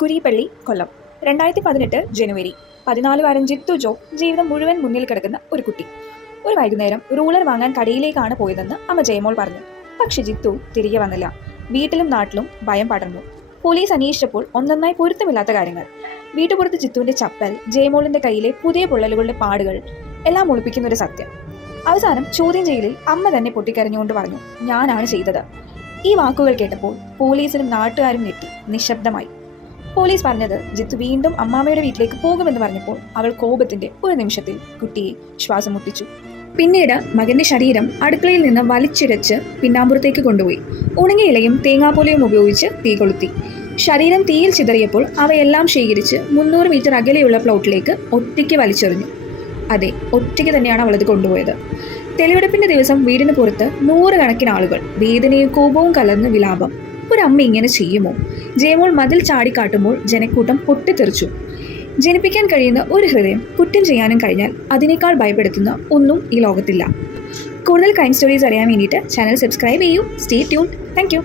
കുരീപ്പള്ളി, കൊല്ലം. 2018 ജനുവരി. 14 ജിത്തു ജോ ജീവിതം മുഴുവൻ മുന്നിൽ കിടക്കുന്ന ഒരു കുട്ടി. ഒരു വൈകുന്നേരം റൂളർ വാങ്ങാൻ കടയിലേക്കാണ് പോയതെന്ന് അമ്മ ജയമോൾ പറഞ്ഞു. പക്ഷെ ജിത്തു തിരികെ വന്നില്ല. വീട്ടിലും നാട്ടിലും ഭയം പടർന്നു. പോലീസ് അന്വേഷിച്ചപ്പോൾ ഒന്നൊന്നായി പൊരുത്തമില്ലാത്ത കാര്യങ്ങൾ. വീട്ടുപുറത്ത് ജിത്തുവിന്റെ ചപ്പൽ, ജയമോളിന്റെ കയ്യിലെ പുതിയ പൊള്ളലുകളുടെ പാടുകൾ എല്ലാം ഒളിപ്പിക്കുന്ന ഒരു സത്യം. അവസാനം ചോദ്യം ചെയ്യലിൽ അമ്മ തന്നെ പൊട്ടിക്കരഞ്ഞുകൊണ്ട് പറഞ്ഞു, ഞാനാണ് ചെയ്തത്. ഈ വാക്കുകൾ കേട്ടപ്പോൾ പോലീസിനും നാട്ടുകാരും ഞെട്ടി, നിശബ്ദമായി. പോലീസ് പറഞ്ഞത് ജിത്തു വീണ്ടും അമ്മാമ്മയുടെ വീട്ടിലേക്ക് പോകുമെന്ന് പറഞ്ഞപ്പോൾ അവൾ കോപത്തിന്റെ ഒരു നിമിഷത്തിൽ കുട്ടിയെ ശ്വാസം മുട്ടിച്ചു. പിന്നീട് മകന്റെ ശരീരം അടുക്കളയിൽ നിന്ന് വലിച്ചിഴച്ച് പിന്നാമ്പുറത്തേക്ക് കൊണ്ടുപോയി. ഉണങ്ങിയ ഇലയും തേങ്ങാപ്പോലയും ഉപയോഗിച്ച് തീ കൊളുത്തി. ശരീരം തീയിൽ ചിതറിയപ്പോൾ അവയെല്ലാം ശേഖരിച്ച് 300 മീറ്റർ അകലെയുള്ള പ്ലോട്ടിലേക്ക് ഒറ്റയ്ക്ക് വലിച്ചെറിഞ്ഞു. അതെ, ഒറ്റയ്ക്ക് തന്നെയാണ് അവളത് കൊണ്ടുപോയത്. തെളിവെടുപ്പിന്റെ ദിവസം വീടിന് പുറത്ത് 100 കണക്കിന് ആളുകൾ, വേദനയും കോപവും കലർന്ന് വിലാപം. ഒരു അമ്മ ഇങ്ങനെ ചെയ്യുമോ? ജയമോൾ മതിൽ ചാടിക്കാട്ടുമ്പോൾ ജനക്കൂട്ടം പൊട്ടിത്തെറിച്ചു. ജനിപ്പിക്കാൻ കഴിയുന്ന ഒരു ഹൃദയം കുറ്റം ചെയ്യാനും കഴിഞ്ഞാൽ അതിനേക്കാൾ ഭയപ്പെടുത്തുന്ന ഒന്നും ഈ ലോകത്തില്ല. കൂടുതൽ ക്രൈം സ്റ്റോറീസ് അറിയാൻ വേണ്ടിയിട്ട് ചാനൽ സബ്സ്ക്രൈബ് ചെയ്യൂ. Stay tune. Thank you.